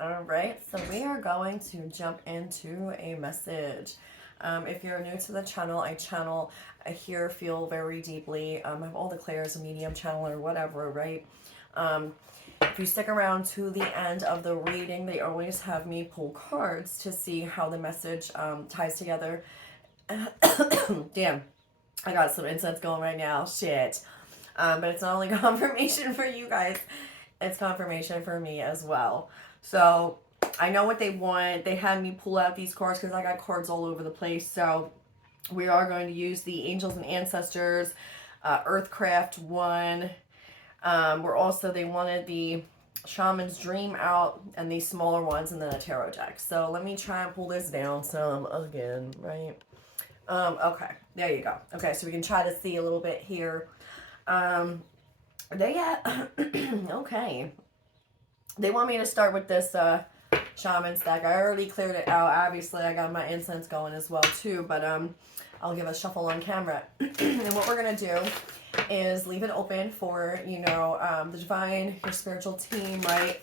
All right, so we are going to jump into a message. If you're new to the channel, I hear, feel very deeply. I have all the clairs, a medium channel or whatever, right? Um, if you stick around to the end of the reading, they always have me pull cards to see how the message ties together. Damn, I got some incense going right now. Shit. But it's not only confirmation for you guys, it's confirmation for me as well. So I know what they want. They had me pull out these cards because I got cards all over the place. So we are going to use the Angels and Ancestors, Earthcraft one. We're also, they wanted the Shaman's Dream out and these smaller ones and then a tarot deck. So let me try and pull this down some again, right? Okay, there you go. Okay, so we can try to see a little bit here. They had, okay. They want me to start with this shaman stack. I already cleared it out. Obviously, I got my incense going as well too, but I'll give a shuffle on camera. And what we're gonna do is leave it open for the divine, your spiritual team, right?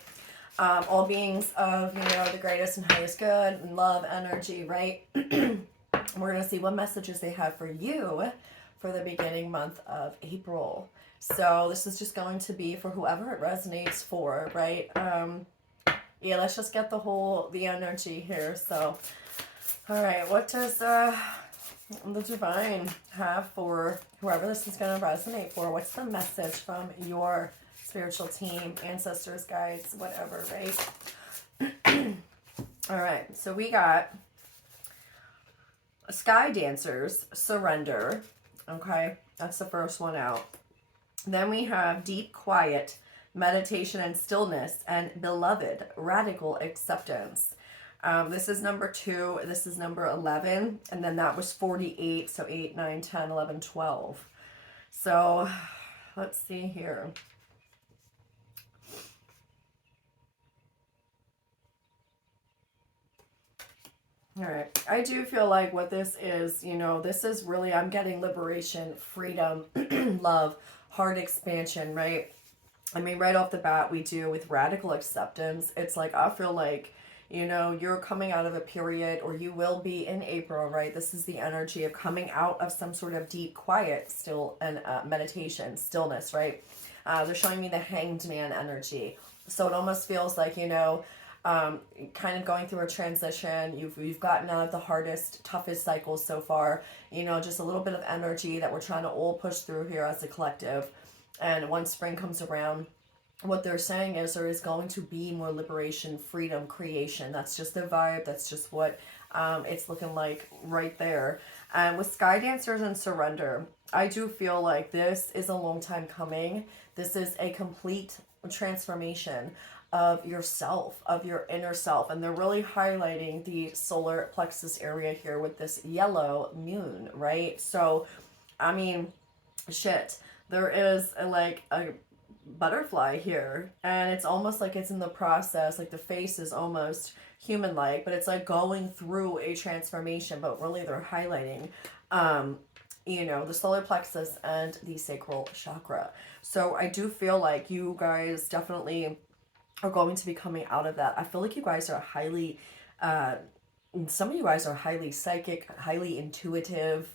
All beings of the greatest and highest good and love energy, right? We're gonna see what messages they have for you for the beginning month of April. So this is just going to be for whoever it resonates for, right? Yeah, let's just get the energy here. So, all right, what does the divine have for whoever this is going to resonate for? What's the message from your spiritual team, ancestors, guides, whatever, right? All right, so we got Sky Dancers, Surrender. Okay, that's the first one out. Then we have Deep Quiet, Meditation and Stillness, and Beloved, Radical Acceptance. This is number 2. This is number 11. And then that was 48. So 8, 9, 10, 11, 12. So let's see here. All right. I do feel like what this is, this is really, I'm getting liberation, freedom, love, heart expansion, right? I mean, right off the bat, we do with radical acceptance. It's like, I feel like, you're coming out of a period, or you will be in April, right? This is the energy of coming out of some sort of deep quiet, still, and meditation, stillness, right? They're showing me the Hanged Man energy. So it almost feels like, kind of going through a transition. You've gotten out of the hardest, toughest cycles so far. Just a little bit of energy that we're trying to all push through here as a collective. And once spring comes around, what they're saying is there is going to be more liberation, freedom, creation. That's just the vibe. That's just what it's looking like right there. And with Sky Dancers and Surrender, I do feel like this is a long time coming. This is a complete transformation of yourself, of your inner self. And they're really highlighting the solar plexus area here with this yellow moon, right? So, I mean, shit, there is a butterfly here, and it's almost like it's in the process, like the face is almost human like, but it's like going through a transformation. But really they're highlighting the solar plexus and the sacral chakra. So I do feel like you guys definitely are going to be coming out of that. I feel like you guys are highly some of you guys are highly psychic, highly intuitive.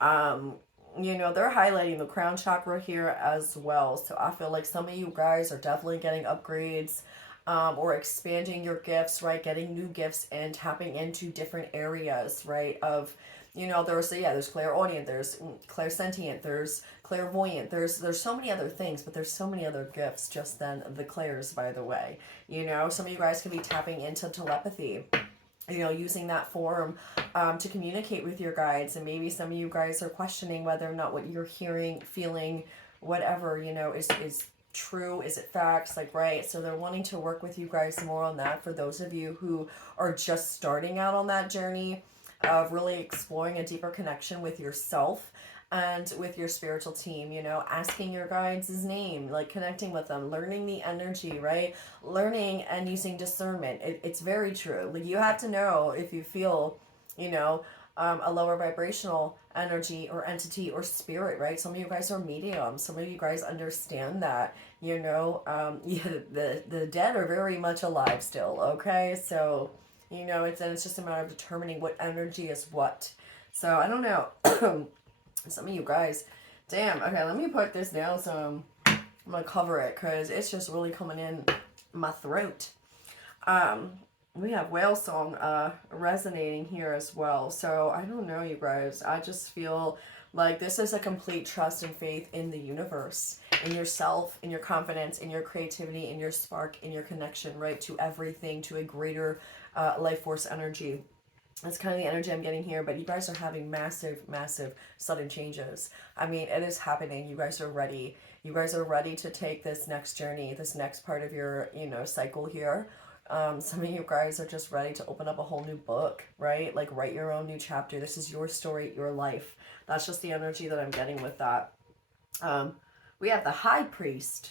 They're highlighting the crown chakra here as well. So I feel like some of you guys are definitely getting upgrades, or expanding your gifts, right? Getting new gifts and tapping into different areas, right? Of, there's clairaudient, there's clairsentient, there's clairvoyant, there's so many other things, but there's so many other gifts just than the clairs, by the way. Some of you guys could be tapping into telepathy, using that form to communicate with your guides. And maybe some of you guys are questioning whether or not what you're hearing, feeling, whatever, is true. Is it facts? Like, right. So they're wanting to work with you guys more on that. For those of you who are just starting out on that journey of really exploring a deeper connection with yourself and with your spiritual team, asking your guides' name, like connecting with them, learning the energy, right? Learning and using discernment. It's very true. Like, you have to know if you feel, you know, a lower vibrational energy or entity or spirit, right? Some of you guys are mediums. Some of you guys understand that, you know, yeah, the dead are very much alive still, okay? So, you know, it's just a matter of determining what energy is what. So, I don't know. Some of you guys, damn, okay, let me put this down so I'm gonna cover it because it's just really coming in my throat. Um, we have whale song resonating here as well. So I don't know, you guys. I just feel like this is a complete trust and faith in the universe, in yourself, in your confidence, in your creativity, in your spark, in your connection, right, to everything, to a greater life force energy. That's kind of the energy I'm getting here, but you guys are having massive, massive sudden changes. I mean, it is happening. You guys are ready. You guys are ready to take this next journey, this next part of your, you know, cycle here. Some of you guys are just ready to open up a whole new book, right? Like write your own new chapter. This is your story, your life. That's just the energy that I'm getting with that. We have the High Priest,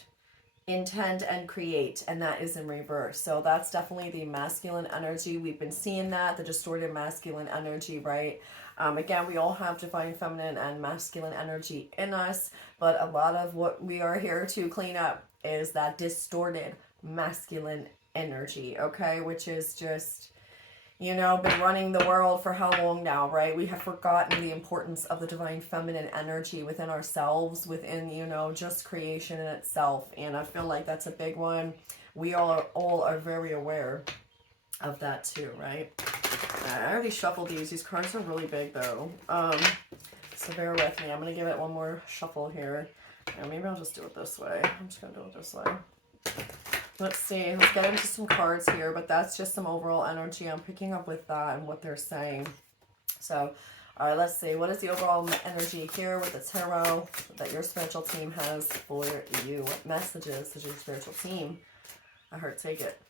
intend and create, and that is in reverse. So that's definitely the masculine energy. We've been seeing that, the distorted masculine energy, right? Again, we all have divine feminine and masculine energy in us, but a lot of what we are here to clean up is that distorted masculine energy, okay? Which is just, you know, been running the world for how long now, right? We have forgotten the importance of the divine feminine energy within ourselves, within, you know, just creation in itself. And I feel like that's a big one. We all are very aware of that too, right? I already shuffled these. These cards are really big though. So bear with me. I'm going to give it one more shuffle here. Yeah, maybe I'll just do it this way. I'm just going to do it this way. Let's see, let's get into some cards here, but that's just some overall energy I'm picking up with that and what they're saying. So, all right, let's see. What is the overall energy here with the tarot that your spiritual team has for you? What messages does your spiritual team? I heard take it.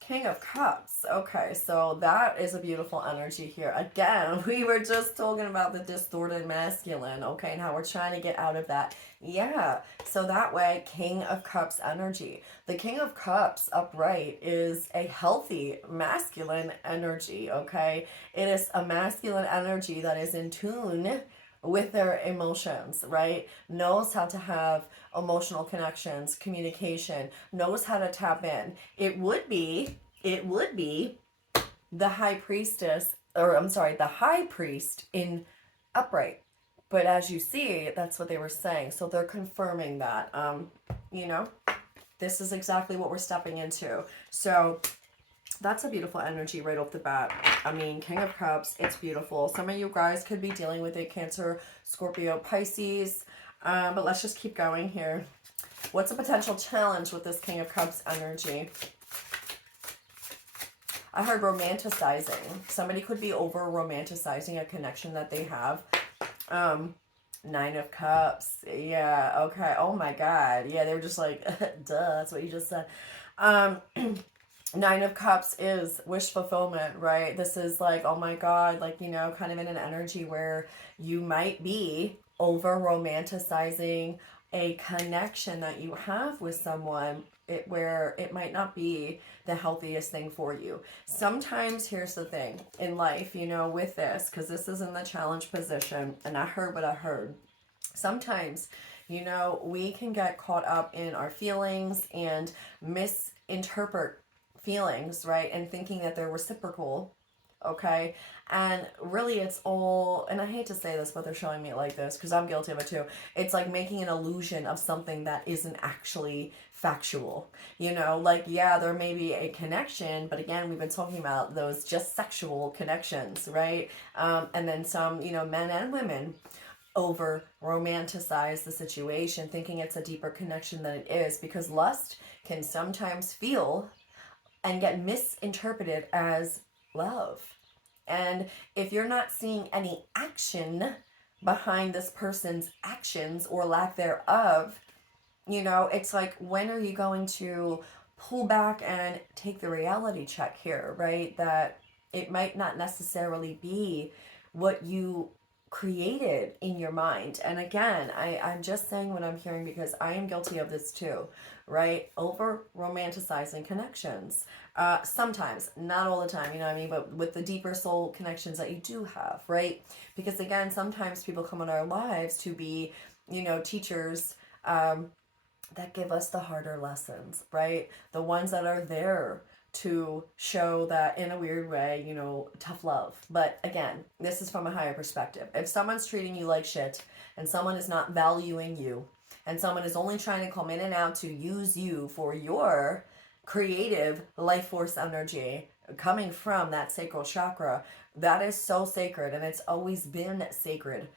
King of Cups. Okay, so that is a beautiful energy here. Again, we were just talking about the distorted masculine, okay, and how we're trying to get out of that. Yeah, so that way, King of Cups energy. The King of Cups upright is a healthy masculine energy, okay? It is a masculine energy that is in tune with their emotions, right? Knows how to have emotional connections, communication, knows how to tap in. It would be the high priestess, or I'm sorry, the high priest in upright. But as you see, that's what they were saying. So they're confirming that, you know, this is exactly what we're stepping into. So that's a beautiful energy right off the bat. I mean, King of Cups, it's beautiful. Some of you guys could be dealing with it, Cancer, Scorpio, Pisces. But let's just keep going here. What's a potential challenge with this King of Cups energy? I heard romanticizing. Somebody could be over romanticizing a connection that they have. Nine of Cups. Yeah, okay. Oh my God. Yeah, they were just like, duh, that's what you just said. Nine of Cups is wish fulfillment, right? This is like, oh my God, like, you know, kind of in an energy where you might be over romanticizing a connection that you have with someone where it might not be the healthiest thing for you. Sometimes, here's the thing in life, you know, with this, because this is in the challenge position, and I heard what I heard. Sometimes, you know, we can get caught up in our feelings and misinterpret feelings, right? And thinking that they're reciprocal, okay? And really it's all, and I hate to say this, but they're showing me it like this because I'm guilty of it too. It's like making an illusion of something that isn't actually factual. You know, like, yeah, there may be a connection, but again, we've been talking about those just sexual connections, right? And then some, you know, men and women over romanticize the situation, thinking it's a deeper connection than it is, because lust can sometimes feel and get misinterpreted as love. And if you're not seeing any action behind this person's actions or lack thereof, you know, it's like, when are you going to pull back and take the reality check here, right? That it might not necessarily be what you created in your mind. And again, I'm just saying what I'm hearing because I am guilty of this too, right? Over romanticizing connections. Sometimes, not all the time, you know what I mean? But with the deeper soul connections that you do have, right? Because again, sometimes people come in our lives to be, teachers, that give us the harder lessons, right? The ones that are there to show that in a weird way, tough love. But again, this is from a higher perspective. If someone's treating you like shit and someone is not valuing you and someone is only trying to come in and out to use you for your creative life force energy coming from that sacral chakra, that is so sacred and it's always been sacred,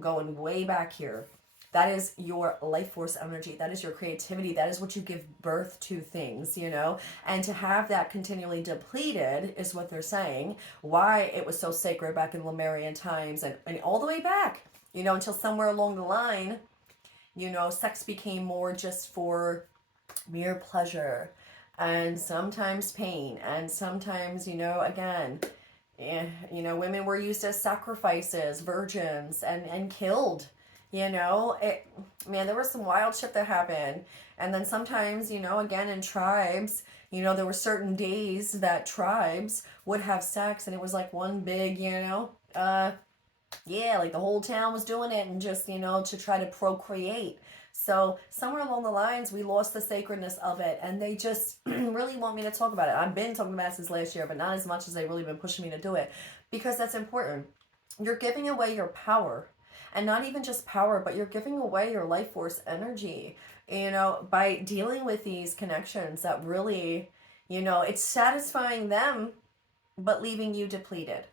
going way back here. That is your life force energy. That is your creativity. That is what you give birth to things, And to have that continually depleted is what they're saying. Why it was so sacred back in Lemurian times and all the way back, until somewhere along the line, sex became more just for mere pleasure and sometimes pain. And sometimes, again, women were used as sacrifices, virgins, and killed. Man, there was some wild shit that happened. And then sometimes, again, in tribes, there were certain days that tribes would have sex and it was like one big, like the whole town was doing it and just, to try to procreate. So somewhere along the lines, we lost the sacredness of it, and they just really want me to talk about it. I've been talking about it since last year, but not as much as they've really been pushing me to do it, because that's important. You're giving away your power, and not even just power, but you're giving away your life force energy, by dealing with these connections that really, it's satisfying them, but leaving you depleted.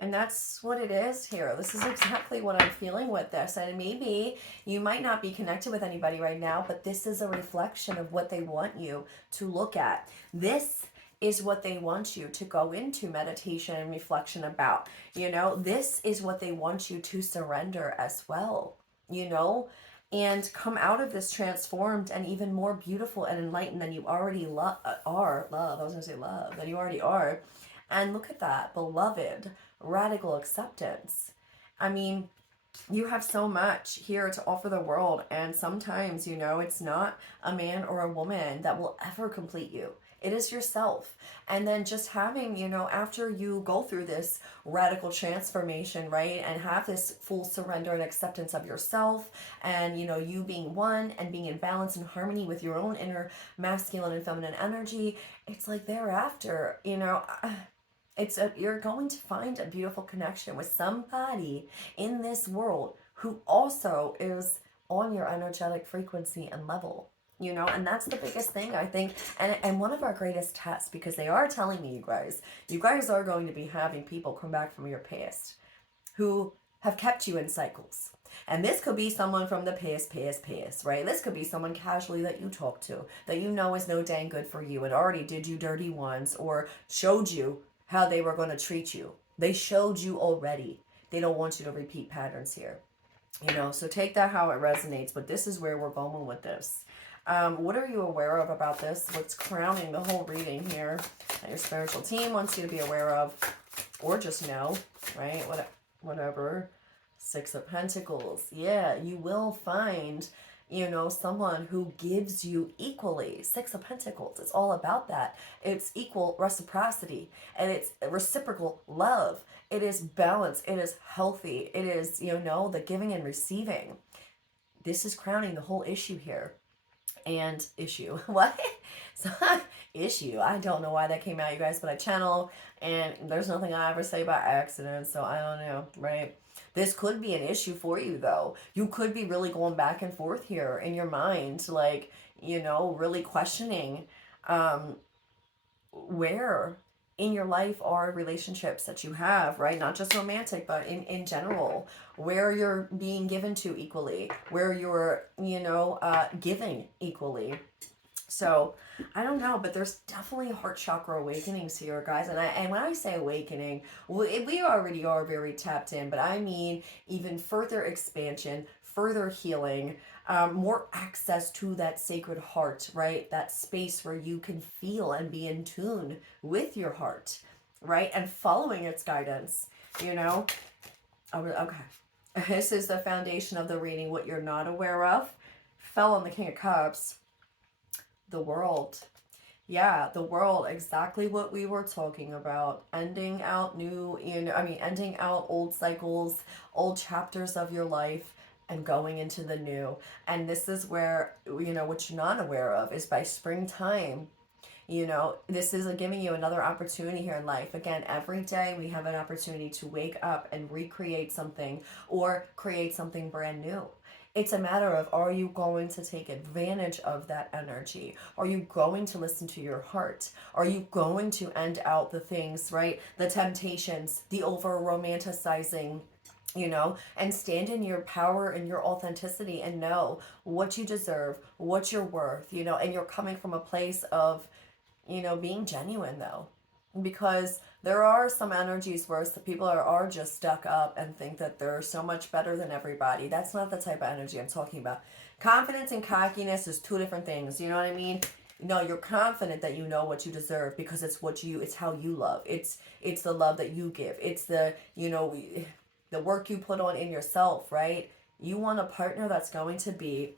And that's what it is here. This is exactly what I'm feeling with this. And maybe you might not be connected with anybody right now, but this is a reflection of what they want you to look at. This is what they want you to go into meditation and reflection about. This is what they want you to surrender as well, and come out of this transformed and even more beautiful and enlightened than you already are. Love. I was going to say love. Than you already are. And look at that, beloved, radical acceptance. I mean, you have so much here to offer the world. And sometimes, it's not a man or a woman that will ever complete you. It is yourself. And then just having, after you go through this radical transformation, right, and have this full surrender and acceptance of yourself and, you being one and being in balance and harmony with your own inner masculine and feminine energy, it's like thereafter, you're going to find a beautiful connection with somebody in this world who also is on your energetic frequency and level, and that's the biggest thing, I think. And one of our greatest tests, because they are telling me, you guys are going to be having people come back from your past who have kept you in cycles. And this could be someone from the past, right? This could be someone casually that you talk to, that is no dang good for you and already did you dirty once or showed you how they were going to treat you. They showed you already. They don't want you to repeat patterns here. So take that how it resonates, but this is where we're going with this. What are you aware of about this? What's crowning the whole reading here that your spiritual team wants you to be aware of, or just know, right? Whatever. Six of Pentacles. Yeah, you will find, someone who gives you equally. Six of Pentacles. It's all about that. It's equal reciprocity, and it's reciprocal love. It is balance. It is healthy. It is, the giving and receiving. This is crowning the whole issue here. And issue. What? So, issue. I don't know why that came out, you guys, but I channel, and there's nothing I ever say by accident, so I don't know, right? This could be an issue for you, though. You could be really going back and forth here in your mind, like, really questioning where in your life are relationships that you have, right? Not just romantic, but in general, where you're being given to equally, where you're, giving equally. So I don't know, but there's definitely heart chakra awakenings here, guys. And when I say awakening, we already are very tapped in, but I mean even further expansion, further healing, more access to that sacred heart, right? That space where you can feel and be in tune with your heart, right? And following its guidance, Okay. This is the foundation of the reading. What you're not aware of fell on the King of Cups. The world. Yeah, the world, exactly what we were talking about. Ending out ending out old cycles, old chapters of your life and going into the new. And this is where, what you're not aware of is by springtime, this is giving you another opportunity here in life. Again, every day we have an opportunity to wake up and recreate something or create something brand new. It's a matter of, are you going to take advantage of that energy? Are you going to listen to your heart? Are you going to end out the things, right? The temptations, the over romanticizing, and stand in your power and your authenticity and know what you deserve, what you're worth, and you're coming from a place of, being genuine though. Because there are some energies where the people are just stuck up and think that they're so much better than everybody. That's not the type of energy I'm talking about. Confidence and cockiness is two different things. You know what I mean? No, you're confident that you know what you deserve because it's how you love. It's the love that you give. It's the work you put on in yourself, right? You want a partner that's going to be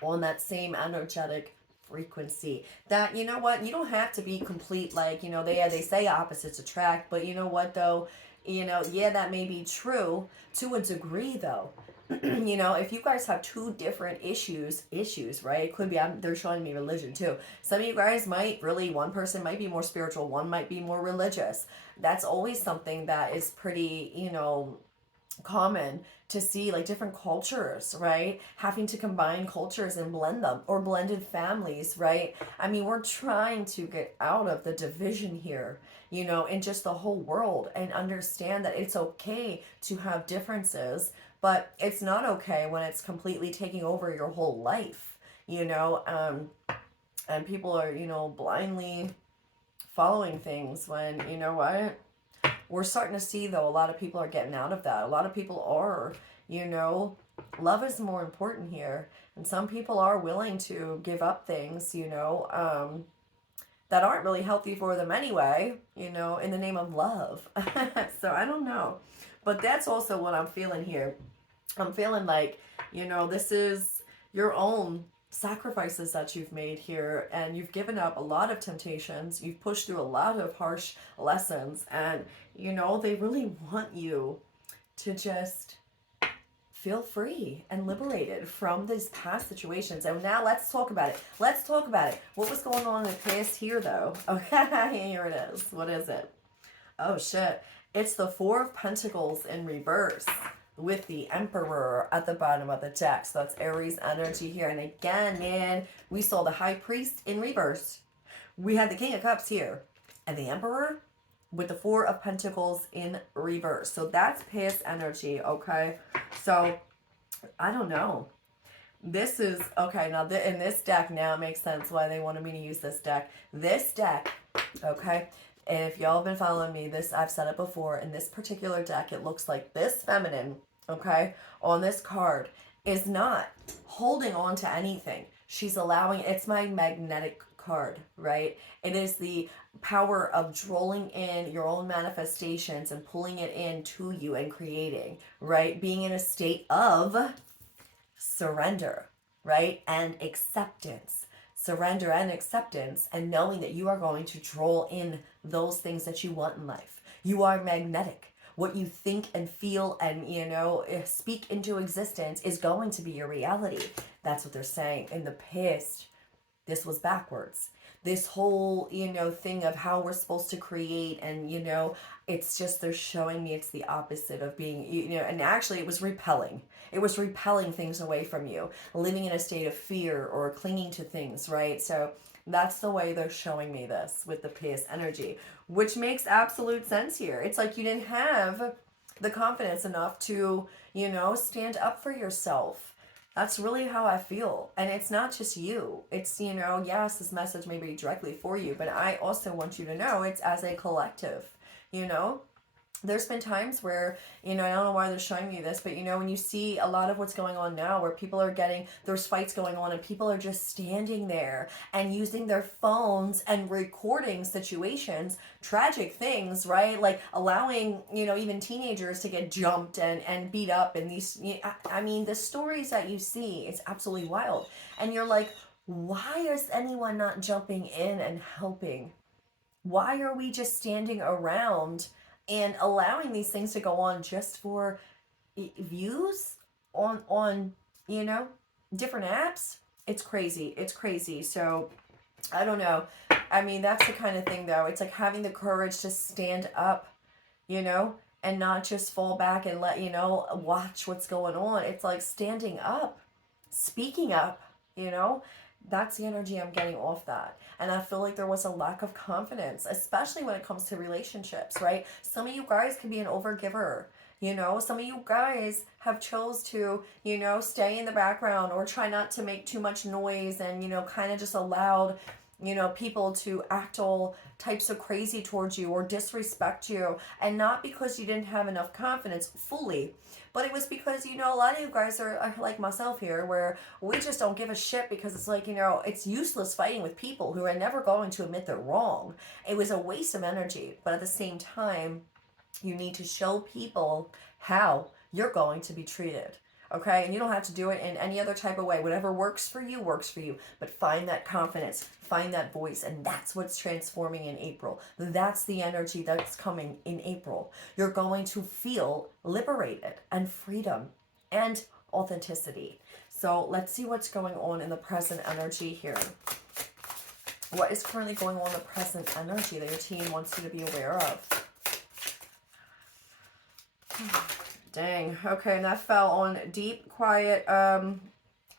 on that same energetic frequency. That, you know what, you don't have to be complete, like, they say opposites attract, but you know what though, yeah, that may be true to a degree though. If you guys have two different issues, right? It could be, they're showing me religion too. Some of you guys one person might be more spiritual, one might be more religious. That's always something that is pretty, common to see, like different cultures, right? Having to combine cultures and blend them, or blended families, right? I mean, we're trying to get out of the division here, in just the whole world, and understand that it's okay to have differences, but it's not okay when it's completely taking over your whole life, and people are, blindly following things when, what? We're starting to see, though, a lot of people are getting out of that. A lot of people are, love is more important here. And some people are willing to give up things, that aren't really healthy for them anyway, in the name of love. So I don't know. But that's also what I'm feeling here. I'm feeling like, this is your own sacrifices that you've made here, and you've given up a lot of temptations, you've pushed through a lot of harsh lessons, and they really want you to just feel free and liberated from these past situations. And now let's talk about it. What was going on in the past here though? Okay, here it is. What is it? Oh shit, it's the Four of Pentacles in reverse with the Emperor at the bottom of the deck. So that's Aries energy here. And again, man, we saw the High Priest in reverse. We had the King of Cups here. And the Emperor with the Four of Pentacles in reverse. So that's past energy, okay? So, I don't know. This is, okay, now in this deck, now it makes sense why they wanted me to use this deck. This deck, okay? If y'all have been following me, I've said it before, in this particular deck, it looks like this feminine, okay, on this card is not holding on to anything. She's allowing, it's my magnetic card, right? It is the power of drawing in your own manifestations and pulling it in to you and creating, right? Being in a state of surrender, right? And acceptance. Surrender and acceptance, and knowing that you are going to draw in those things that you want in life. You are magnetic. What you think and feel and, speak into existence is going to be your reality. That's what they're saying. In the past, this was backwards. This whole, thing of how we're supposed to create, and, it's just, they're showing me it's the opposite of being, and actually it was repelling. It was repelling things away from you, living in a state of fear or clinging to things, right? So that's the way they're showing me this with the past energy, which makes absolute sense here. It's like you didn't have the confidence enough to, stand up for yourself. That's really how I feel. And it's not just you. It's, yes, this message may be directly for you, but I also want you to know it's as a collective, there's been times where, I don't know why they're showing me this, but when you see a lot of what's going on now where people are there's fights going on and people are just standing there and using their phones and recording situations, tragic things, right? Like allowing, even teenagers to get jumped and beat up. And I mean, the stories that you see, it's absolutely wild. And you're like, why is anyone not jumping in and helping? Why are we just standing around and allowing these things to go on just for views on you know different apps? It's crazy. It's crazy. So I don't know. I mean, that's the kind of thing, though. It's like having the courage to stand up, you know and not just fall back and let watch what's going on. It's like standing up, speaking up, you know that's the energy I'm getting off that. And I feel like there was a lack of confidence, especially when it comes to relationships, right? Some of you guys can be an overgiver. Some of you guys have chose to, stay in the background or try not to make too much noise and, kind of just allowed, people to act all types of crazy towards you or disrespect you. And not because you didn't have enough confidence fully, but it was because, a lot of you guys are like myself here, where we just don't give a shit because it's like, it's useless fighting with people who are never going to admit they're wrong. It was a waste of energy. But at the same time, you need to show people how you're going to be treated. Okay? And you don't have to do it in any other type of way. Whatever works for you, works for you. But find that confidence, find that voice. And that's what's transforming in April. That's the energy that's coming in April. You're going to feel liberated and freedom and authenticity. So let's see what's going on in the present energy here. What is currently going on in the present energy that your team wants you to be aware of? Dang. Okay, and that fell on deep, quiet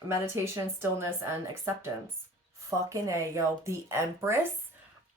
meditation, stillness, and acceptance. Fucking A, yo. The Empress?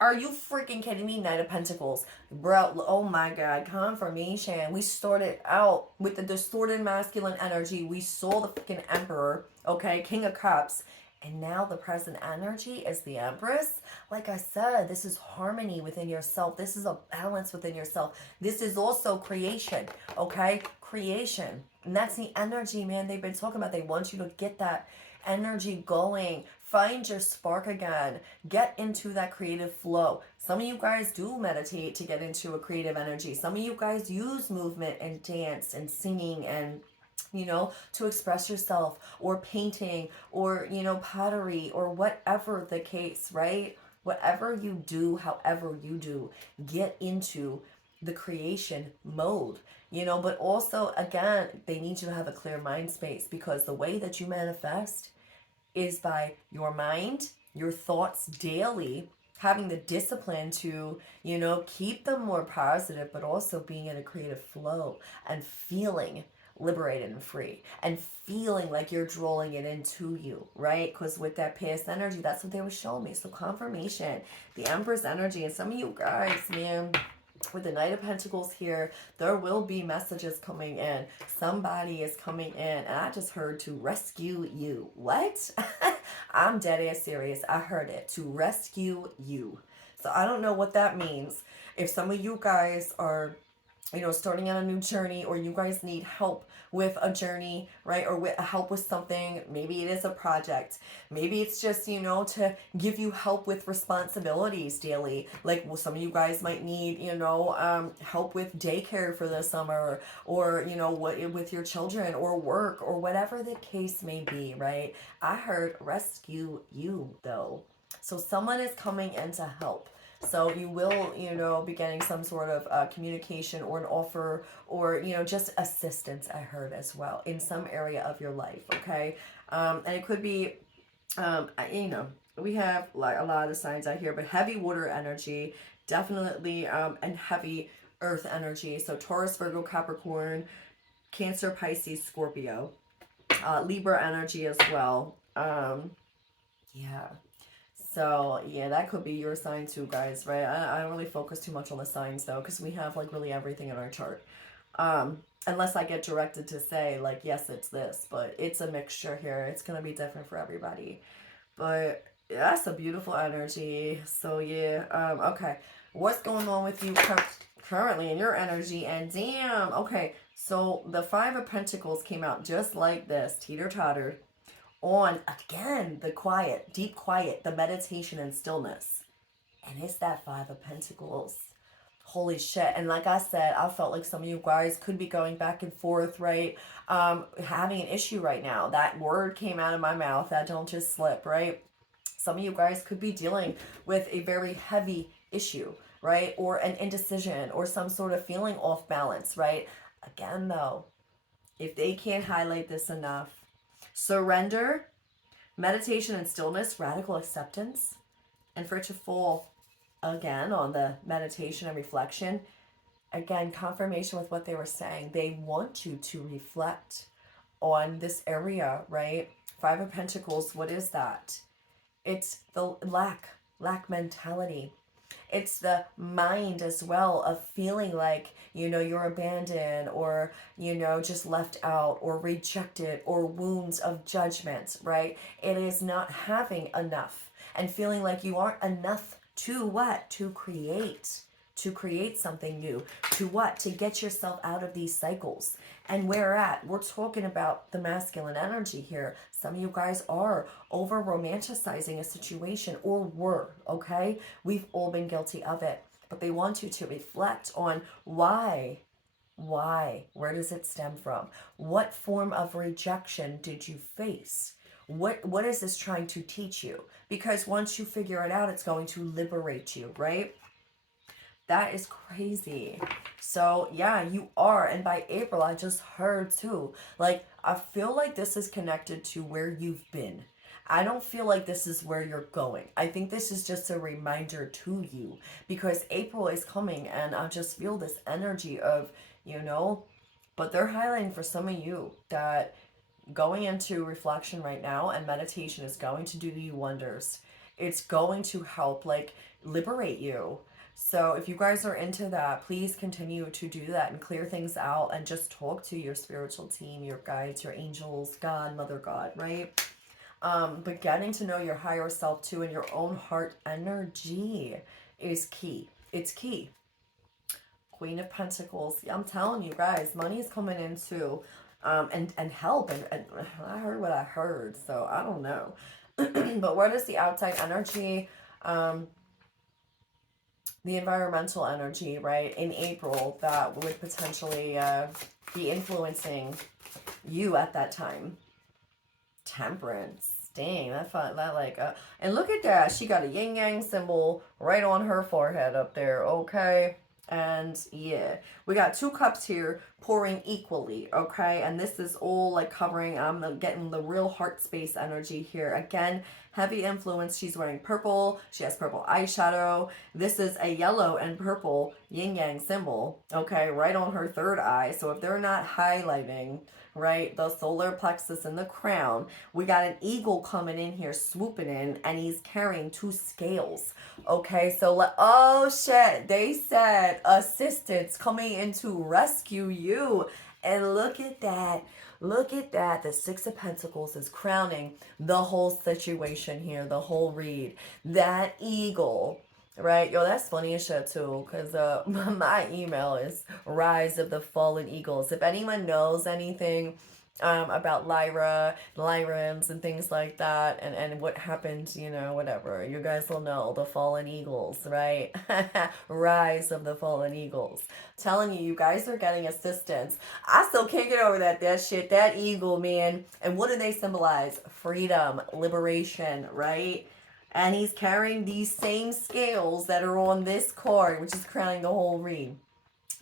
Are you freaking kidding me? Knight of Pentacles. Bro, oh my God. Confirmation. We started out with the distorted masculine energy. We saw the freaking Emperor, okay? King of Cups. And now the present energy is the Empress. Like I said, this is harmony within yourself. This is a balance within yourself. This is also creation, okay? Creation. And that's the energy, man, they've been talking about. They want you to get that energy going. Find your spark again. Get into that creative flow. Some of you guys do meditate to get into a creative energy. Some of you guys use movement and dance and singing and to express yourself, or painting, or, pottery, or whatever the case, right? Whatever you do, however you do, get into the creation mode, but also, again, they need you to have a clear mind space, because the way that you manifest is by your mind, your thoughts daily, having the discipline to, keep them more positive, but also being in a creative flow and feeling liberated and free and feeling like you're drawing it into you, right? Because with that past energy, that's what they were showing me. So confirmation, the Empress energy. And some of you guys, man, with the Knight of Pentacles here, there will be messages coming in. Somebody is coming in, and I just heard to rescue you. What? I'm dead ass serious. I heard it. To rescue you. So I don't know what that means. If some of you guys are starting on a new journey, or you guys need help with a journey, right? Or with help with something. Maybe it is a project. Maybe it's just, to give you help with responsibilities daily. Like, well, some of you guys might need, help with daycare for the summer, or, what with your children, or work, or whatever the case may be, right? I heard rescue you, though. So someone is coming in to help. So you will, be getting some sort of communication or an offer, or, just assistance, I heard, as well, in some area of your life, okay? And it could be, we have like a lot of signs out here, but heavy water energy, definitely, and heavy earth energy. So Taurus, Virgo, Capricorn, Cancer, Pisces, Scorpio, Libra energy as well. Yeah. So, yeah, that could be your sign too, guys, right? I don't really focus too much on the signs, though, because we have, like, really everything in our chart. Unless I get directed to say, like, yes, it's this, but it's a mixture here. It's going to be different for everybody. But that's a beautiful energy. So, yeah, okay. What's going on with you currently in your energy? And damn, okay, so the Five of Pentacles came out just like this, teeter-totter, on, again, the quiet, deep quiet, the meditation and stillness. And it's that Five of Pentacles. Holy shit. And like I said, I felt like some of you guys could be going back and forth, right? Having an issue right now. That word came out of my mouth. That don't just slip, right? Some of you guys could be dealing with a very heavy issue, right? Or an indecision or some sort of feeling off balance, right? Again, though, if they can't highlight this enough, surrender, meditation and stillness, radical acceptance, and for it to fall again on the meditation and reflection, again, confirmation with what they were saying. They want you to reflect on this area, right? Five of Pentacles, what is that? It's the lack mentality. It's the mind as well of feeling like, you're abandoned or, just left out or rejected or wounds of judgment, right? It is not having enough and feeling like you aren't enough to what? To create something new. To what? To get yourself out of these cycles. And we're talking about the masculine energy here. Some of you guys are over romanticizing a situation, or were, okay? We've all been guilty of it. But they want you to reflect on why. Why? Where does it stem from? What form of rejection did you face? What is this trying to teach you? Because once you figure it out, it's going to liberate you, right? That is crazy. So yeah, you are. And by April, I just heard too. Like, I feel like this is connected to where you've been. I don't feel like this is where you're going. I think this is just a reminder to you because April is coming and I just feel this energy of, but they're highlighting for some of you that going into reflection right now and meditation is going to do you wonders. It's going to help like liberate you. So if you guys are into that, please continue to do that and clear things out and just talk to your spiritual team, your guides, your angels, God, Mother God, right? But getting to know your higher self too and your own heart energy is key. It's key. Queen of Pentacles. I'm telling you guys, money is coming in too. And help. And I heard what I heard, so I don't know. But what is the outside energy? The environmental energy, right, in April that would potentially be influencing you at that time. Temperance. Dang, and look at that. She got a yin yang symbol right on her forehead up there, okay? And yeah, we got 2 cups here pouring equally, okay? And this is all like covering, I'm getting the real heart space energy here. Again, heavy influence. She's wearing purple. She has purple eyeshadow. This is a yellow and purple yin yang symbol, okay? Right on her third eye. So if they're not highlighting, right, the solar plexus and the crown, we got an eagle coming in here, swooping in, and he's carrying 2 scales. Okay, so oh shit, they said assistance coming in to rescue you. And look at that. Look at that. The 6 of Pentacles is crowning the whole situation here, the whole read. That eagle, right? Yo, that's funny as shit too, because my email is Rise of the Fallen Eagles. If anyone knows anything about Lyrans and things like that, and what happened, whatever, you guys will know the Fallen Eagles, right? Rise of the Fallen Eagles. Telling you, you guys are getting assistance. I still can't get over that shit, that eagle, man. And what do they symbolize? Freedom, liberation, right? And he's carrying these same scales that are on this card, which is crowning the whole read.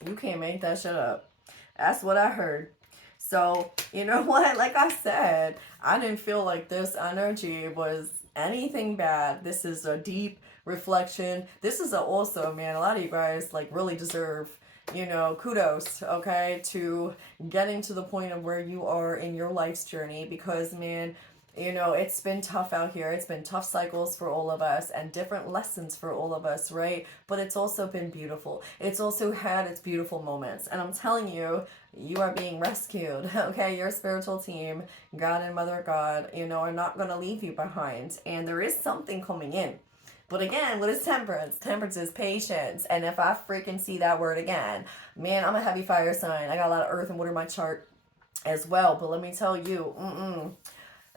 You can't make that shit up. That's what I heard. So, you know what? Like I said, I didn't feel like this energy was anything bad. This is a deep reflection. This is also, man, a lot of you guys like really deserve, kudos, okay, to getting to the point of where you are in your life's journey because, man, it's been tough out here. It's been tough cycles for all of us and different lessons for all of us, right? But it's also been beautiful. It's also had its beautiful moments. And I'm telling you, you are being rescued, okay? Your spiritual team, God and Mother God, are not going to leave you behind. And there is something coming in. But again, what is temperance? Temperance is patience. And if I freaking see that word again, man, I'm a heavy fire sign. I got a lot of earth and water in my chart as well. But let me tell you,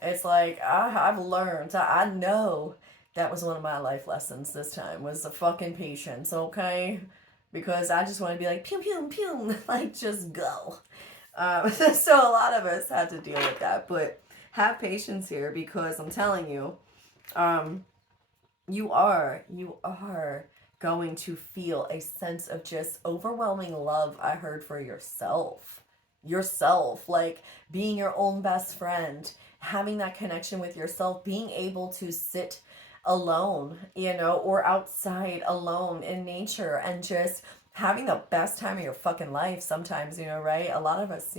it's like I've learned. I know that was one of my life lessons this time was the fucking patience, okay? Because I just want to be like, pew, pew, pew, like just go. So a lot of us had to deal with that. But have patience here because I'm telling you, um, you are going to feel a sense of just overwhelming love. I heard for yourself, like being your own best friend, having that connection with yourself, being able to sit alone, or outside alone in nature and just having the best time of your fucking life sometimes, right? A lot of us,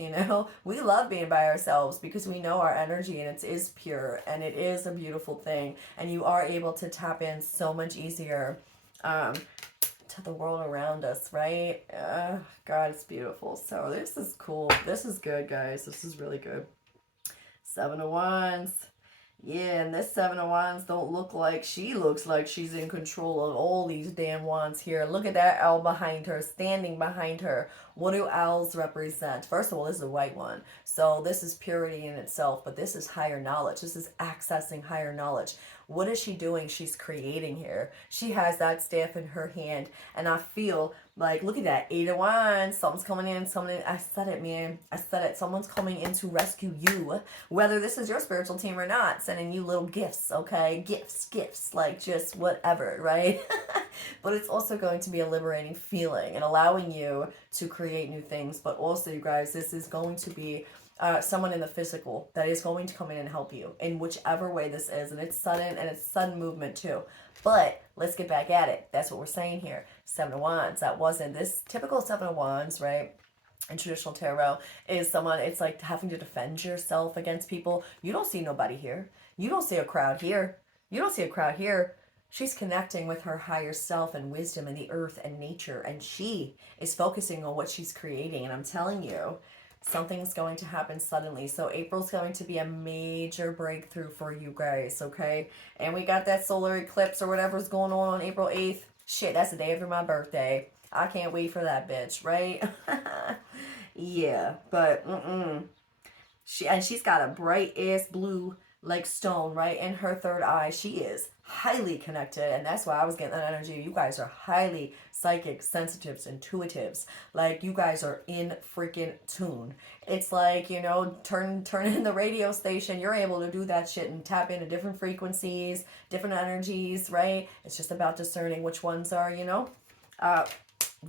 we love being by ourselves because we know our energy and it is pure and it is a beautiful thing. And you are able to tap in so much easier to the world around us, right? God, it's beautiful. So this is cool. This is good, guys. This is really good. Seven of Wands. Yeah, and this Seven of Wands don't look like she looks like she's in control of all these damn wands here. Look at that owl behind her, standing behind her. What do owls represent? First of all, this is a white one. So this is purity in itself, but this is higher knowledge. This is accessing higher knowledge. What is she doing? She's creating here. She has that staff in her hand. And I feel like, look at that. Eight of Wands. Something's coming in. I said it, man. I said it. Someone's coming in to rescue you. Whether this is your spiritual team or not. Sending you little gifts, okay? Gifts. Like just whatever, right? But it's also going to be a liberating feeling and allowing you to create new things. But also, you guys, this is going to be someone in the physical that is going to come in and help you in whichever way this is. And it's sudden movement too. But let's get back at it. That's what we're saying here. Seven of Wands. That wasn't this typical Seven of Wands, right? In traditional tarot is someone, it's like having to defend yourself against people. You don't see nobody here. You don't see a crowd here. She's connecting with her higher self and wisdom and the earth and nature. And she is focusing on what she's creating. And I'm telling you, something's going to happen suddenly. So April's going to be a major breakthrough for you guys, okay? And we got that solar eclipse or whatever's going on April 8th. Shit, that's the day after my birthday. I can't wait for that bitch, right? Yeah, but she's got a bright ass blue like stone right in her third eye. She is highly connected, and that's why I was getting that energy. You guys are highly psychic, sensitives, intuitives. Like you guys are in freaking tune. It's like, turn in the radio station. You're able to do that shit and tap into different frequencies, different energies, right? It's just about discerning which ones are,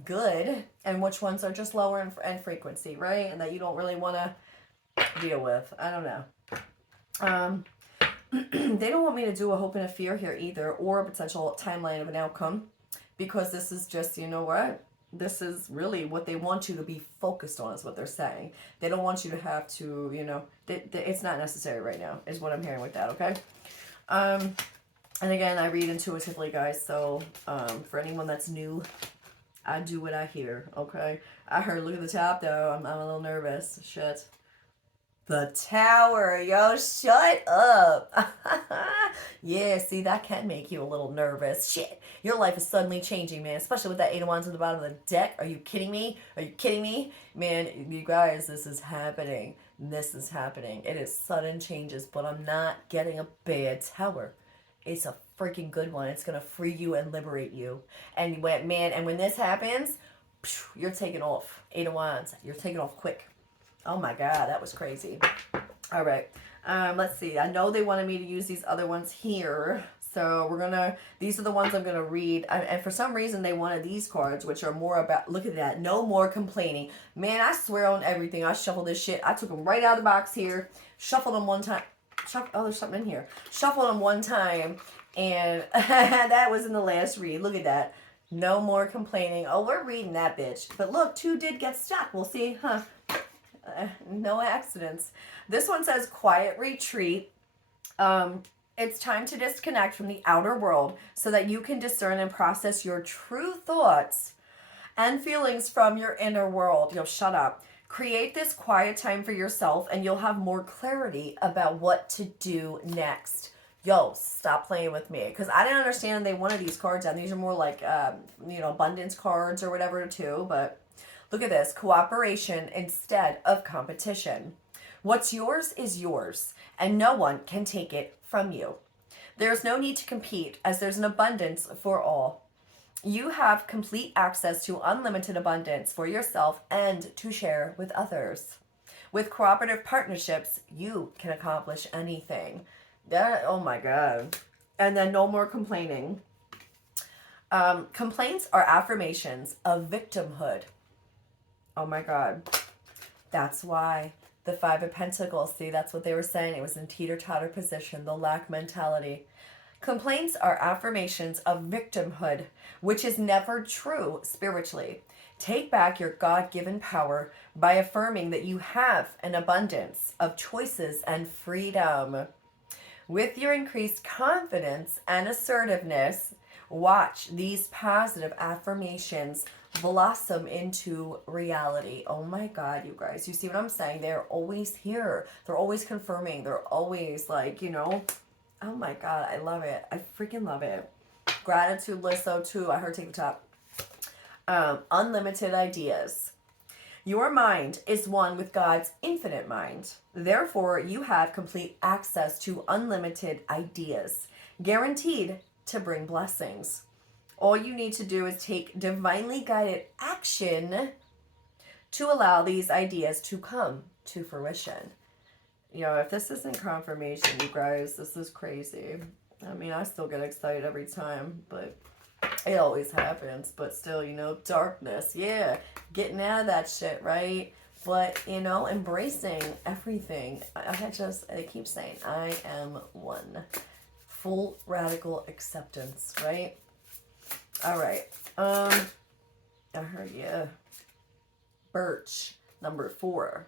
good and which ones are just lower in frequency, right? And that you don't really want to deal with. I don't know. They don't want me to do a hope and a fear here either, or a potential timeline of an outcome, because this is just, what? This is really what they want you to be focused on is what they're saying. They don't want you to have to, it's not necessary right now is what I'm hearing with that, okay? And again, I read intuitively, guys, so for anyone that's new, I do what I hear, okay? I heard, look at the top, though. I'm a little nervous. Shit. The Tower. Yo, shut up. Yeah, see, that can make you a little nervous. Shit. Your life is suddenly changing, man. Especially with that Eight of Wands at the bottom of the deck. Are you kidding me? Man, you guys, this is happening. It is sudden changes, but I'm not getting a bad tower. It's a freaking good one. It's gonna free you and liberate you. And when this happens, you're taking off. Eight of Wands. You're taking off quick. Oh my God, that was crazy. All right. Let's see. I know they wanted me to use these other ones here. So these are the ones I'm gonna read. And for some reason they wanted these cards, which are more about, look at that. No more complaining. Man, I swear on everything. I shuffled this shit. I took them right out of the box here. Shuffled them one time. Oh, there's something in here. Shuffled them one time. And that was in the last read. Look at that. No more complaining. Oh, we're reading that bitch. But look, 2 did get stuck. We'll see, huh? No accidents. This one says quiet retreat. It's time to disconnect from the outer world so that you can discern and process your true thoughts and feelings from your inner world. You'll shut up. Create this quiet time for yourself and you'll have more clarity about what to do next. yo, stop playing with me. Because I didn't understand they wanted these cards, and these are more like, abundance cards or whatever, too. But look at this, cooperation instead of competition. What's yours is yours, and no one can take it from you. There's no need to compete, as there's an abundance for all. You have complete access to unlimited abundance for yourself and to share with others. With cooperative partnerships, you can accomplish anything. That, oh my God. And then no more complaining. Complaints are affirmations of victimhood. Oh my God. That's why the Five of Pentacles, see, that's what they were saying. It was in teeter-totter position, the lack mentality. Complaints are affirmations of victimhood, which is never true spiritually. Take back your God-given power by affirming that you have an abundance of choices and freedom. With your increased confidence and assertiveness, watch these positive affirmations blossom into reality. Oh my God, you guys. You see what I'm saying? They're always here. They're always confirming. They're always like, oh my God, I love it. I freaking love it. Gratitude list, though, too. I heard take the top. Unlimited ideas. Your mind is one with God's infinite mind. Therefore, you have complete access to unlimited ideas, guaranteed to bring blessings. All you need to do is take divinely guided action to allow these ideas to come to fruition. If this isn't confirmation, you guys, this is crazy. I mean, I still get excited every time, but it always happens. But still, darkness, yeah, getting out of that shit, right? But, embracing everything. I keep saying, I am one. Full radical acceptance, right? All right. I heard, yeah. Birch, number 4.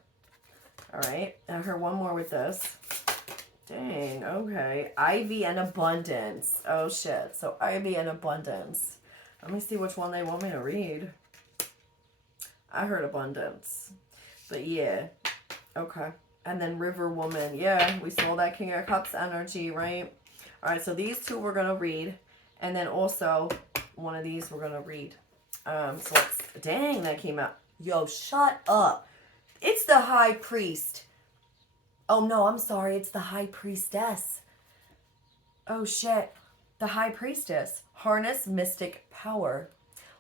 All right. I heard one more with this. Dang, okay. Ivy and abundance. Oh, shit. So, ivy and abundance. Let me see which one they want me to read. I heard abundance. But, yeah. Okay. And then river woman. Yeah, we saw that King of Cups energy, right? All right, so these two we're going to read. And then also, one of these we're going to read. So, dang, that came out. Yo, shut up. It's the High Priest. Oh, no, I'm sorry. It's the High Priestess. Oh, shit. The High Priestess. Harness mystic power.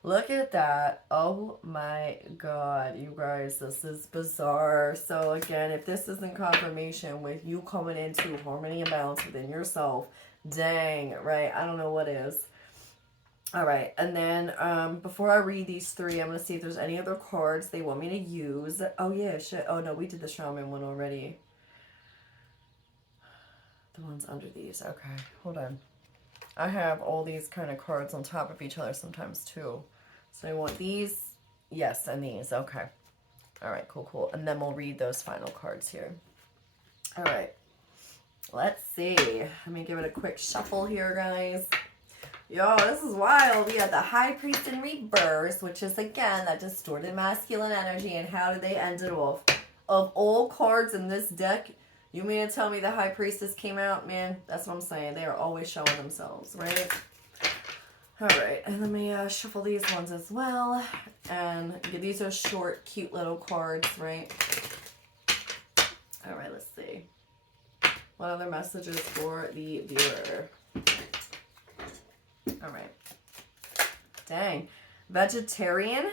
Look at that. Oh, my God. You guys, this is bizarre. So, again, if this isn't confirmation with you coming into harmony and balance within yourself, dang, right? I don't know what is. All right, and then before I read these 3, I'm going to see if there's any other cards they want me to use. Oh, yeah, shit. Oh, no, we did the shaman one already. The ones under these. Okay, hold on. I have all these kind of cards on top of each other sometimes, too. So I want these. Yes, and these. Okay. All right, cool. And then we'll read those final cards here. All right. Let's see. Let me give it a quick shuffle here, guys. Yo, this is wild. We had the High Priest in reverse, which is, again, that distorted masculine energy. And how did they end it off? Of all cards in this deck, you mean to tell me the High Priestess came out? Man, that's what I'm saying. They are always showing themselves, right? All right, and let me shuffle these ones as well. And these are short, cute little cards, right? All right, let's see. What other messages for the viewer? All right. Dang. Vegetarian?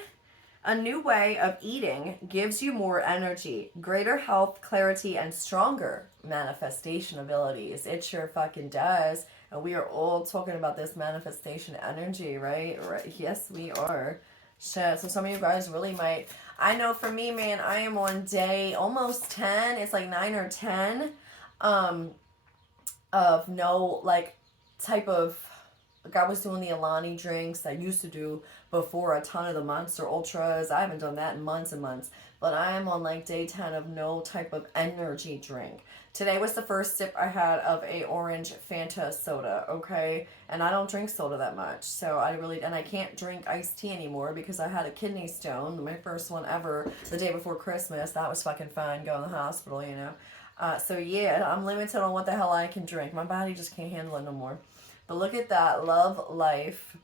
A new way of eating gives you more energy, greater health, clarity, and stronger manifestation abilities. It sure fucking does. And we are all talking about this manifestation energy, right? Right. Yes, we are. Shit. So some of you guys really might. I know for me, man, I am on day almost 10. It's like 9 or 10 of no, like, type of... Like I was doing the Alani drinks I used to do before, a ton of the Monster Ultras. I haven't done that in months and months. But I am on like day 10 of no type of energy drink. Today was the first sip I had of a orange Fanta soda, okay? And I don't drink soda that much. So I can't drink iced tea anymore because I had a kidney stone, my first one ever, the day before Christmas. That was fucking fun, going to the hospital, So yeah, I'm limited on what the hell I can drink. My body just can't handle it no more. But look at that, love life.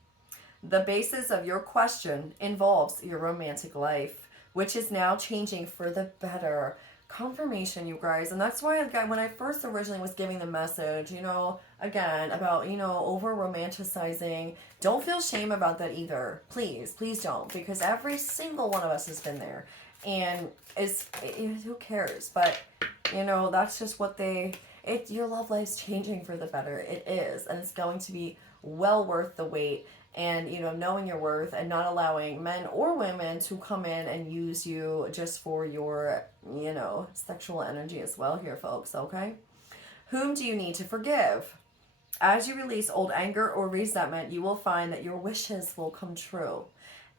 The basis of your question involves your romantic life, which is now changing for the better. Confirmation, you guys. And that's why when I first originally was giving the message, again, about, over romanticizing, don't feel shame about that either. Please, please don't. Because every single one of us has been there. And who cares? But, that's just what your love life's changing for the better. It is. And it's going to be well worth the wait. And knowing your worth and not allowing men or women to come in and use you just for your sexual energy as well here, folks. Okay, whom do you need to forgive? As you release old anger or resentment, you will find that your wishes will come true.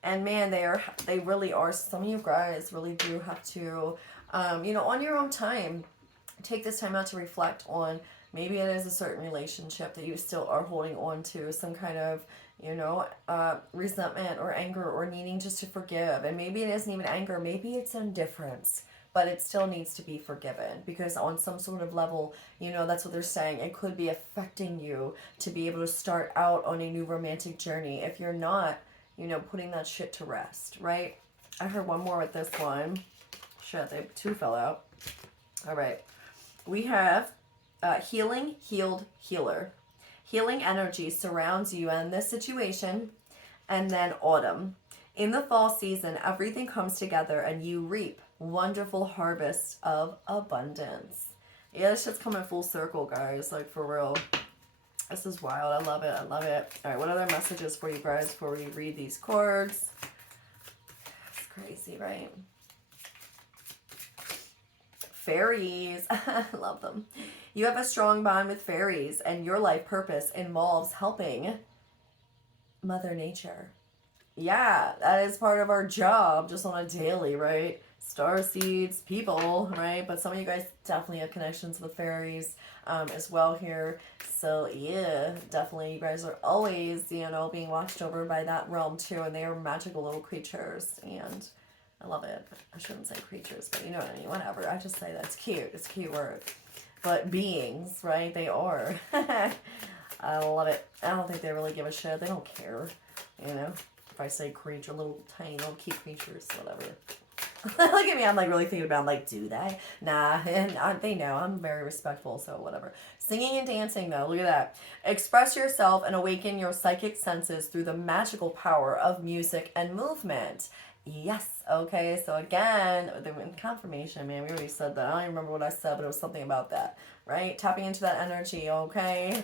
And man, they really are. Some of you guys really do have to on your own time, take this time out to reflect on, maybe it is a certain relationship that you still are holding on to, some kind of resentment or anger or needing just to forgive. And maybe it isn't even anger, maybe it's indifference, but it still needs to be forgiven, because on some sort of level, that's what they're saying. It could be affecting you to be able to start out on a new romantic journey if you're not, putting that shit to rest, right? I heard one more with this one. Shit, two fell out. All right. We have healing, healed, healer. Healing energy surrounds you in this situation. And then autumn. In the fall season, everything comes together and you reap wonderful harvests of abundance. Yeah, this shit's coming full circle, guys. Like, for real. This is wild. I love it. I love it. All right, what other messages for you guys before we read these cards? It's crazy, right? Fairies. I love them. You have a strong bond with fairies, and your life purpose involves helping Mother Nature. Yeah, that is part of our job, just on a daily, right? Star seeds, people, right? But some of you guys definitely have connections with fairies as well here. So yeah, definitely you guys are always, being watched over by that realm too. And they are magical little creatures. And I love it. I shouldn't say creatures, but you know what I mean? Whatever. I just say that's cute. It's a cute word. But beings, right? They are. I love it. I don't think they really give a shit. They don't care, If I say creature, little tiny little cute creatures, whatever. Look at me, I'm like really thinking about, like, do they? Nah, and they know I'm very respectful, so whatever. Singing and dancing, though, look at that. Express yourself and awaken your psychic senses through the magical power of music and movement. Yes, okay, so again, the confirmation, man, we already said that. I don't even remember what I said, but it was something about that, right? Tapping into that energy, okay?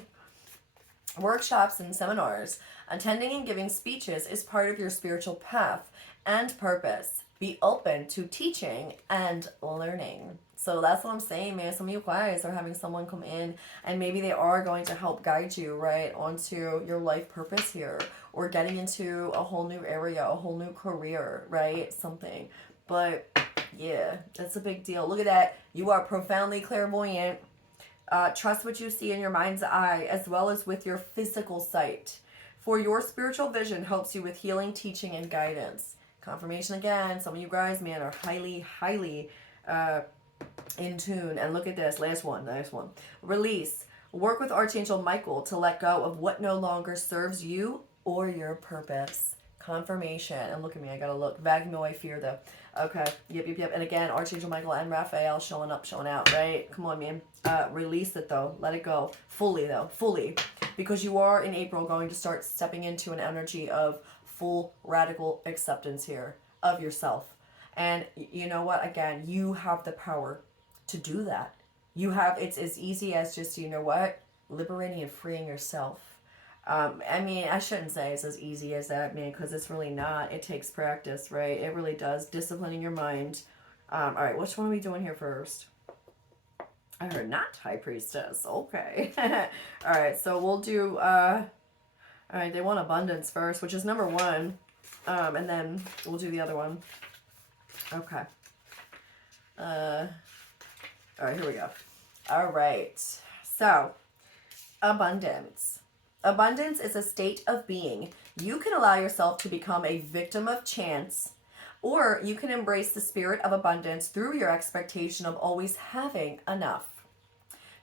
Workshops and seminars. Attending and giving speeches is part of your spiritual path and purpose. Be open to teaching and learning. So that's what I'm saying, man. Some of you guys are having someone come in and maybe they are going to help guide you, right, onto your life purpose here, or getting into a whole new area, a whole new career, right? Something. But yeah, that's a big deal. Look at that. You are profoundly clairvoyant. Trust what you see in your mind's eye as well as with your physical sight. For your spiritual vision helps you with healing, teaching, and guidance. Confirmation again. Some of you guys, man, are highly, highly in tune. And look at this. Last one. Release. Work with Archangel Michael to let go of what no longer serves you or your purpose. Confirmation. And look at me. I gotta look. Vagnoi fear, though. Okay. Yep. And again, Archangel Michael and Raphael showing up, showing out, right? Come on, man. Release it, though. Let it go. Fully, though. Fully. Because you are, in April, going to start stepping into an energy of full radical acceptance here of yourself. And you know what? Again, you have the power to do that. It's as easy as just, liberating and freeing yourself. I mean, I shouldn't say it's as easy as that, man, because it's really not. It takes practice, right? It really does. Disciplining your mind. All right, which one are we doing here first? I heard not High Priestess. Okay. All right, so we'll do, all right, they want abundance first, which is number 1. And then we'll do the other one. Okay. All right, here we go. All right. So, abundance. Abundance is a state of being. You can allow yourself to become a victim of chance, Or you can embrace the spirit of abundance through your expectation of always having enough.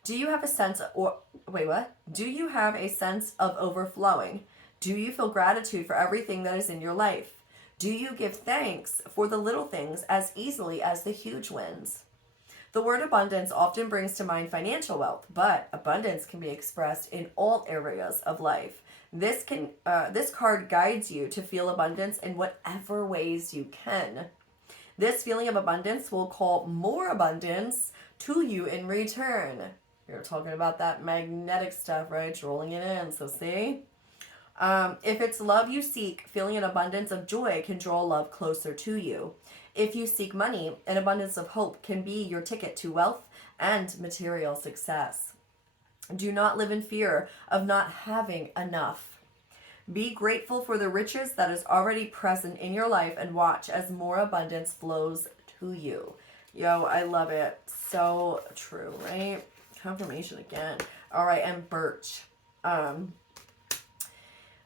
Do you have a sense of, or wait, what? Do you have a sense of overflowing? Do you feel gratitude for everything that is in your life? Do you give thanks for the little things as easily as the huge wins? The word abundance often brings to mind financial wealth, but abundance can be expressed in all areas of life. This card guides you to feel abundance in whatever ways you can. This feeling of abundance will call more abundance to you in return. You're talking about that magnetic stuff, right? It's rolling it in. So see? If it's love you seek, feeling an abundance of joy can draw love closer to you. If you seek money, an abundance of hope can be your ticket to wealth and material success. Do not live in fear of not having enough. Be grateful for the riches that is already present in your life and watch as more abundance flows to you. Yo, I love it. So true, right? Confirmation again. All right, and birch.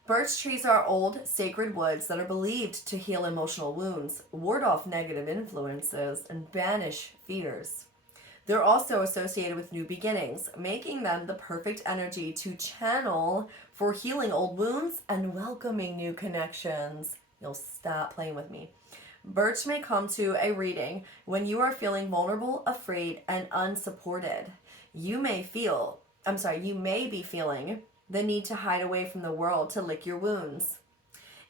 Birch trees are old, sacred woods that are believed to heal emotional wounds, ward off negative influences, and banish fears. They're also associated with new beginnings, making them the perfect energy to channel for healing old wounds and welcoming new connections. You'll stop playing with me. Birch may come to a reading when you are feeling vulnerable, afraid, and unsupported. You may be feeling the need to hide away from the world to lick your wounds.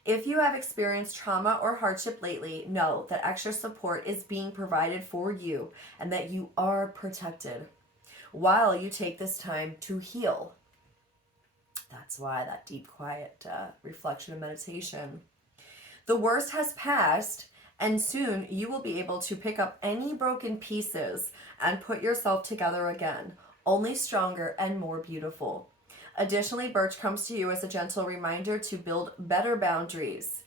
If you have experienced trauma or hardship lately, know that extra support is being provided for you and that you are protected while you take this time to heal. That's why that deep, quiet reflection and meditation. The worst has passed, and soon you will be able to pick up any broken pieces and put yourself together again, only stronger and more beautiful. Additionally, birch comes to you as a gentle reminder to build better boundaries,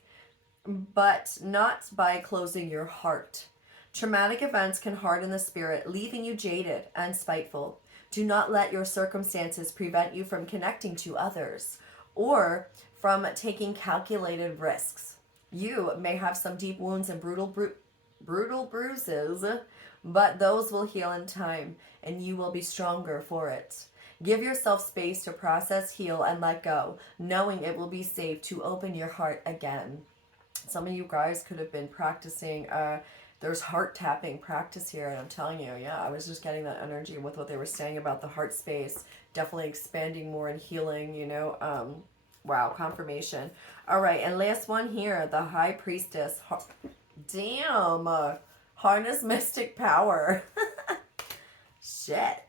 but not by closing your heart. Traumatic events can harden the spirit, leaving you jaded and spiteful. Do not let your circumstances prevent you from connecting to others or from taking calculated risks. You may have some deep wounds and brutal bruises, but those will heal in time, and you will be stronger for it. Give yourself space to process, heal, and let go, knowing it will be safe to open your heart again. Some of you guys could have been practicing, there's heart tapping practice here, and I'm telling you, yeah, I was just getting that energy with what they were saying about the heart space, definitely expanding more and healing, wow, confirmation. All right, and last one here, the High Priestess. Harness mystic power. Shit.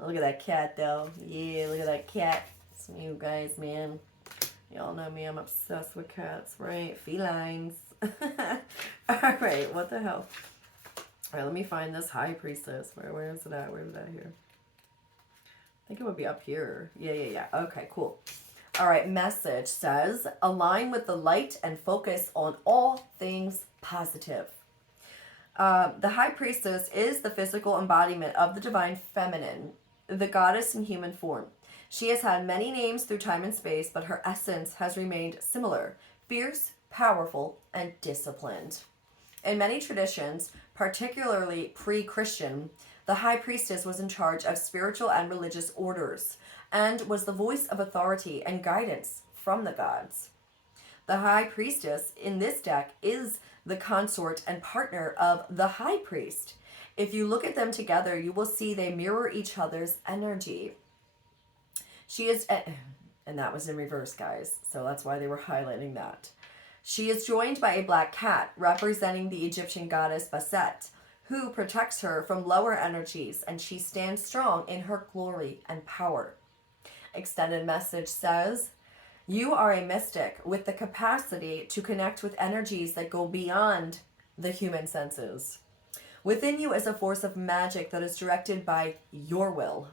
Look at that cat, though. Yeah, look at that cat. Some of you guys, man. Y'all know me. I'm obsessed with cats, right? Felines. All right, what the hell? All right, let me find this High Priestess. Where is it at? Where is that here? I think it would be up here. Yeah. Okay, cool. All right, message says, align with the light and focus on all things positive. The High Priestess is the physical embodiment of the divine feminine, the goddess in human form. She has had many names through time and space, but her essence has remained similar: fierce, powerful, and disciplined. In many traditions, particularly pre-Christian, the High Priestess was in charge of spiritual and religious orders and was the voice of authority and guidance from the gods. The High Priestess in this deck is the consort and partner of the High Priest. If you look at them together, you will see they mirror each other's energy. She is, and that was in reverse, guys, so that's why they were highlighting that. She is joined by a black cat representing the Egyptian goddess Bastet, who protects her from lower energies, and she stands strong in her glory and power. Extended message says, you are a mystic with the capacity to connect with energies that go beyond the human senses. Within you is a force of magic that is directed by your will.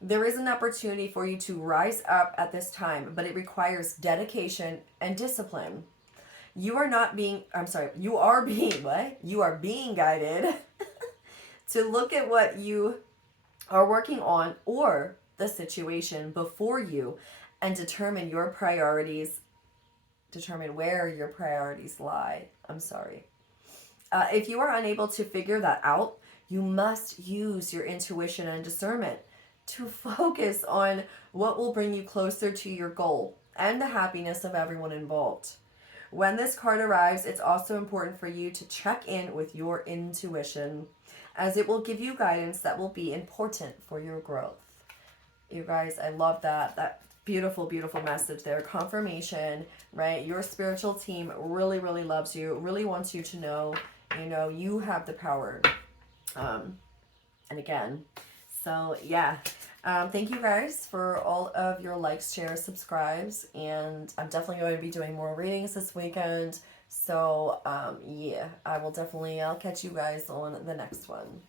There is an opportunity for you to rise up at this time, but it requires dedication and discipline. You are being guided to look at what you are working on or the situation before you and determine your priorities determine where your priorities lie. I'm sorry. If you are unable to figure that out, you must use your intuition and discernment to focus on what will bring you closer to your goal and the happiness of everyone involved. When this card arrives, it's also important for you to check in with your intuition, as it will give you guidance that will be important for your growth. You guys, I love that. That beautiful, beautiful message there. Confirmation, right? Your spiritual team really, really loves you, really wants you to know, you have the power. And again, so yeah. Thank you guys for all of your likes, shares, subscribes, and I'm definitely going to be doing more readings this weekend. So yeah, I'll catch you guys on the next one.